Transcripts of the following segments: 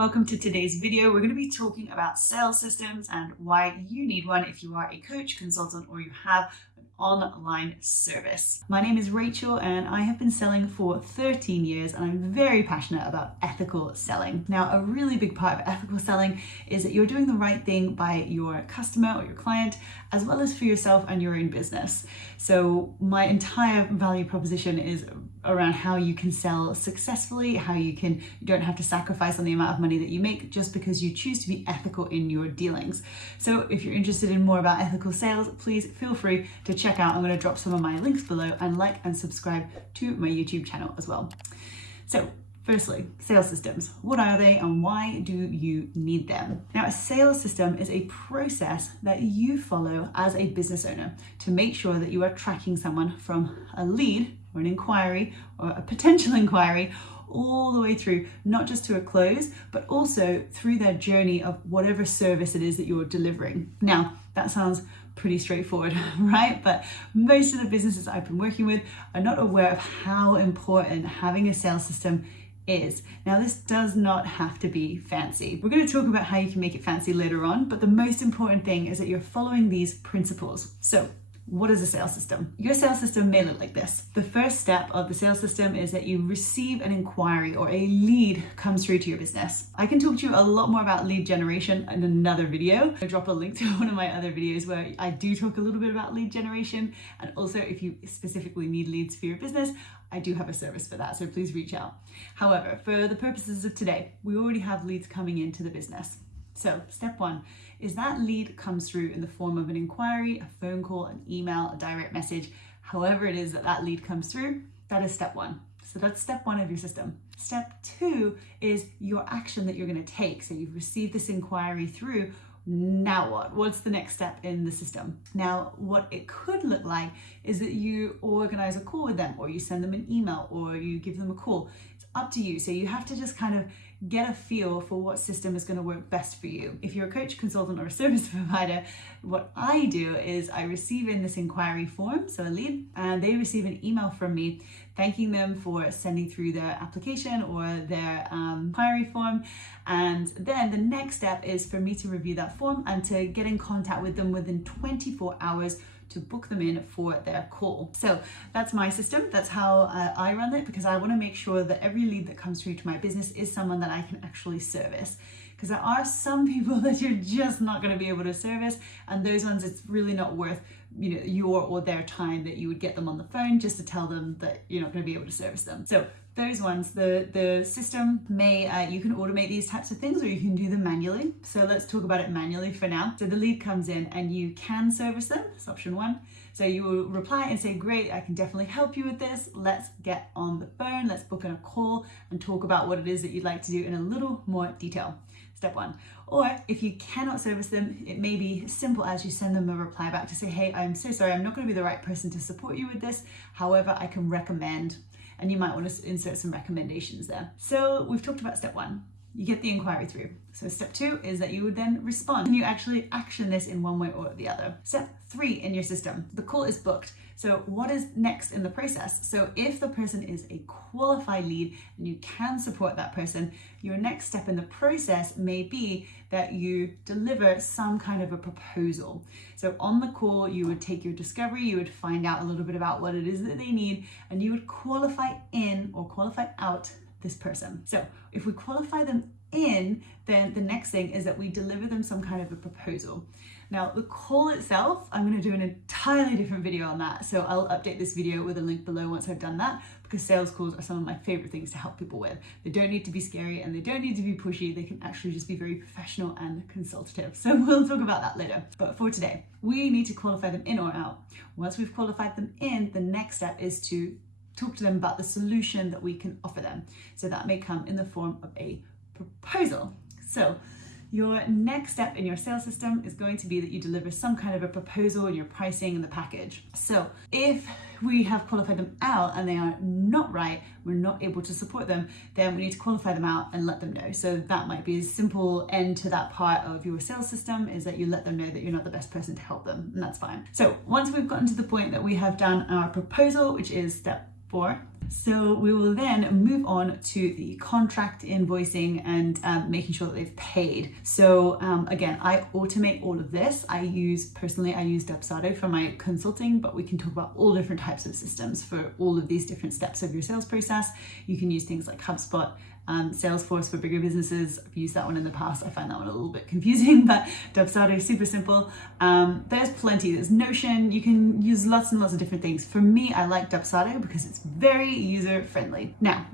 welcome to today's video. We're going to be talking about sales systems and why you need one if you are a coach, consultant, or you have an online service. My name is Rachel and I have been selling for 13 years and I'm very passionate about ethical selling. Now, a really big part of ethical selling is that you're doing the right thing by your customer or your client, as well as for yourself and your own business. So my entire value proposition is around how you can sell successfully, how you don't have to sacrifice on the amount of money that you make just because you choose to be ethical in your dealings. So if you're interested in more about ethical sales, please feel free to check out. I'm going to drop some of my links below, and like and subscribe to my YouTube channel as well. So firstly, sales systems. What are they and why do you need them? Now, a sales system is a process that you follow as a business owner to make sure that you are tracking someone from a lead or an inquiry or a potential inquiry all the way through, not just to a close, but also through their journey of whatever service it is that you're delivering. Now, that sounds pretty straightforward, right? But most of the businesses I've been working with are not aware of how important having a sales system is. Now, this does not have to be fancy. We're going to talk about how you can make it fancy later on, but the most important thing is that you're following these principles. So what is a sales system? Your sales system may look like this. The first step of the sales system is that you receive an inquiry or a lead comes through to your business. I can talk to you a lot more about lead generation in another video. I'll drop a link to one of my other videos where I do talk a little bit about lead generation. And also, if you specifically need leads for your business, I do have a service for that, so please reach out. However, for the purposes of today, we already have leads coming into the business. So step one is that lead comes through in the form of an inquiry, a phone call, an email, a direct message, however it is that that lead comes through, that is step one. So that's step one of your system. Step two is your action that you're going to take. So you've received this inquiry through. Now what? What's the next step in the system? Now, what it could look like is that you organize a call with them, or you send them an email, or you give them a call. It's up to you. So you have to just kind of get a feel for what system is going to work best for you. If you're a coach, consultant, or a service provider, what I do is I receive in this inquiry form, so a lead, and they receive an email from me thanking them for sending through their application or their inquiry form. And then the next step is for me to review that form and to get in contact with them within 24 hours to book them in for their call. So that's my system. That's how I run it, because I want to make sure that every lead that comes through to my business is someone that I can actually service. Because there are some people that you're just not going to be able to service, and those ones it's really not worth your or their time that you would get them on the phone just to tell them that you're not going to be able to service them. So those ones, the system may, you can automate these types of things, or you can do them manually. So let's talk about it manually for now. So the lead comes in and you can service them. That's option one. So you will reply and say, great, I can definitely help you with this. Let's get on the phone. Let's book in a call and talk about what it is that you'd like to do in a little more detail. Step one. Or if you cannot service them, it may be as simple as you send them a reply back to say, hey, I'm so sorry, I'm not going to be the right person to support you with this. However, I can recommend, and you might want to insert some recommendations there. So we've talked about step one. You get the inquiry through. So step two is that you would then respond, and you actually action this in one way or the other. Step three in your system, the call is booked. So what is next in the process? So if the person is a qualified lead and you can support that person, your next step in the process may be that you deliver some kind of a proposal. So on the call, you would take your discovery, you would find out a little bit about what it is that they need, and you would qualify in or qualify out this person. So if we qualify them in, then the next thing is that we deliver them some kind of a proposal. Now, the call itself, I'm going to do an entirely different video on that. So I'll update this video with a link below once I've done that, because sales calls are some of my favorite things to help people with. They don't need to be scary and they don't need to be pushy. They can actually just be very professional and consultative. So we'll talk about that later. But for today, we need to qualify them in or out. Once we've qualified them in, the next step is to talk to them about the solution that we can offer them. So that may come in the form of a proposal. So your next step in your sales system is going to be that you deliver some kind of a proposal in your pricing and the package. So if we have qualified them out and they are not right, we're not able to support them, then we need to qualify them out and let them know. So that might be a simple end to that part of your sales system, is that you let them know that you're not the best person to help them, and that's fine. So once we've gotten to the point that we have done our proposal, which is step 4, So we will then move on to the contract invoicing and making sure that they've paid. So again, I automate all of this. Personally, I use Dubsado for my consulting, but we can talk about all different types of systems for all of these different steps of your sales process. You can use things like HubSpot, Salesforce for bigger businesses. I've used that one in the past. I find that one a little bit confusing, but Dubsado is super simple. There's plenty. There's Notion. You can use lots and lots of different things. For me, I like Dubsado because it's very user friendly. Now,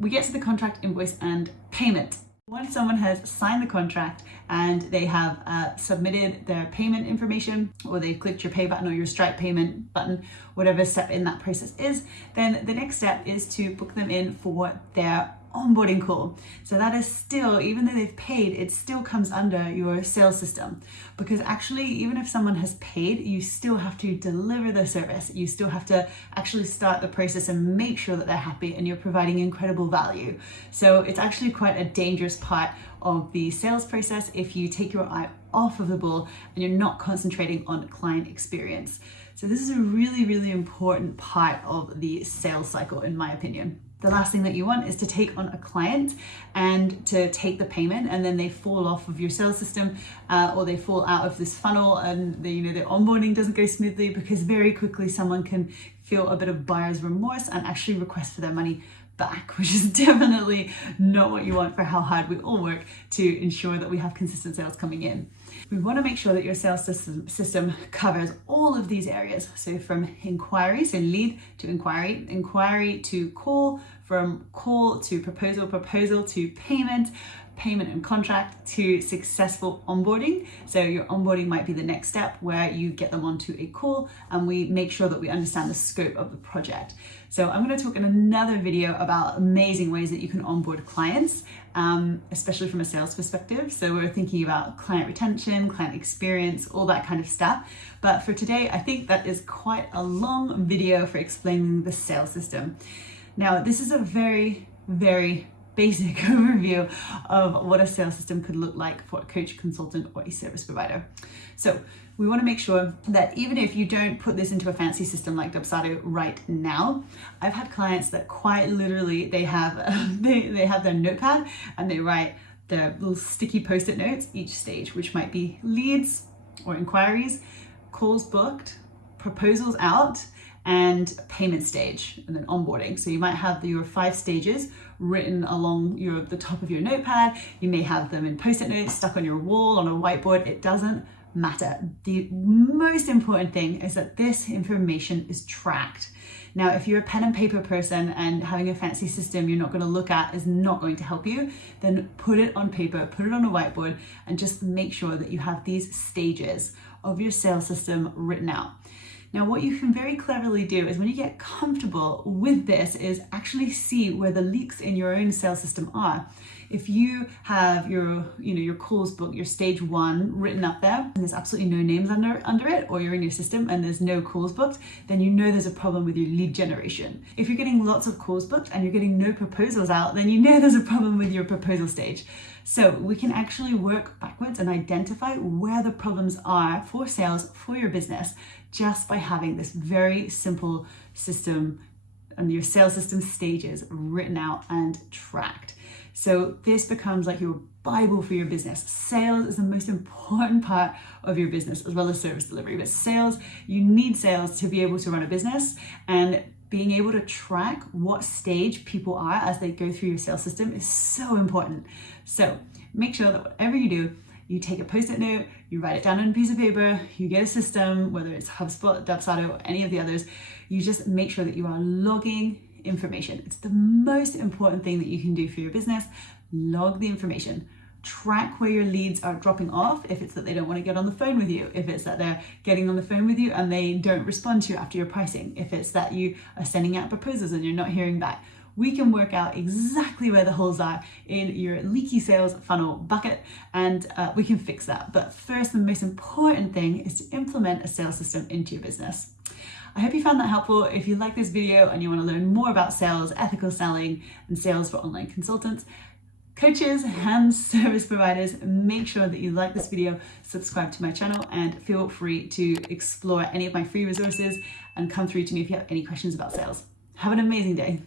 we get to the contract, invoice, and payment. Once someone has signed the contract and they have submitted their payment information, or they've clicked your pay button or your Stripe payment button, whatever step in that process is, then the next step is to book them in for their onboarding call. So that is still, even though they've paid, it still comes under your sales system, because actually, even if someone has paid, you still have to deliver the service. You still have to actually start the process and make sure that they're happy and you're providing incredible value. So it's actually quite a dangerous part of the sales process if you take your eye off of the ball and you're not concentrating on client experience. So this is a really, really important part of the sales cycle, in my opinion. The last thing that you want is to take on a client and to take the payment, and then they fall off of your sales system or they fall out of this funnel, and the onboarding doesn't go smoothly, because very quickly someone can feel a bit of buyer's remorse and actually request for their money back, which is definitely not what you want for how hard we all work to ensure that we have consistent sales coming in. We want to make sure that your sales system covers all of these areas. So from inquiry, so lead to inquiry, inquiry to call, from call to proposal, proposal to payment, payment and contract to successful onboarding. So your onboarding might be the next step, where you get them onto a call and we make sure that we understand the scope of the project. So I'm going to talk in another video about amazing ways that you can onboard clients, especially from a sales perspective. So we're thinking about client retention, client experience, all that kind of stuff. But for today, I think that is quite a long video for explaining the sales system. Now, this is a very, very basic overview of what a sales system could look like for a coach, consultant, or a service provider. So we want to make sure that even if you don't put this into a fancy system like Dubsado right now, I've had clients that quite literally, they have their notepad and they write their little sticky post-it notes each stage, which might be leads or inquiries, calls booked, proposals out, and payment stage, and then onboarding. So you might have your 5 stages written along the top of your notepad. You may have them in post-it notes stuck on your wall, on a whiteboard. It doesn't matter. The most important thing is that this information is tracked. Now, if you're a pen and paper person and having a fancy system you're not going to look at is not going to help you, then put it on paper, put it on a whiteboard, and just make sure that you have these stages of your sales system written out. Now, what you can very cleverly do is, when you get comfortable with this, is actually see where the leaks in your own sales system are. If you have your calls book, your stage 1 written up there, and there's absolutely no names under it, or you're in your system and there's no calls booked, then you know there's a problem with your lead generation. If you're getting lots of calls booked and you're getting no proposals out, then you know there's a problem with your proposal stage. So we can actually work backwards and identify where the problems are for sales, for your business, just by having this very simple system and your sales system stages written out and tracked. So this becomes like your Bible for your business. Sales is the most important part of your business, as well as service delivery. But sales, you need sales to be able to run a business, and being able to track what stage people are as they go through your sales system is so important. So make sure that whatever you do, you take a post-it note, you write it down on a piece of paper, you get a system, whether it's HubSpot, Dubsado, or any of the others. You just make sure that you are logging information. It's the most important thing that you can do for your business. Log the information. Track where your leads are dropping off, if it's that they don't want to get on the phone with you, if it's that they're getting on the phone with you and they don't respond to you after your pricing, if it's that you are sending out proposals and you're not hearing back. We can work out exactly where the holes are in your leaky sales funnel bucket, and we can fix that. But first, the most important thing is to implement a sales system into your business. I hope you found that helpful. If you like this video and you want to learn more about sales, ethical selling, and sales for online consultants, coaches, and service providers, make sure that you like this video, subscribe to my channel, and feel free to explore any of my free resources and come through to me if you have any questions about sales. Have an amazing day.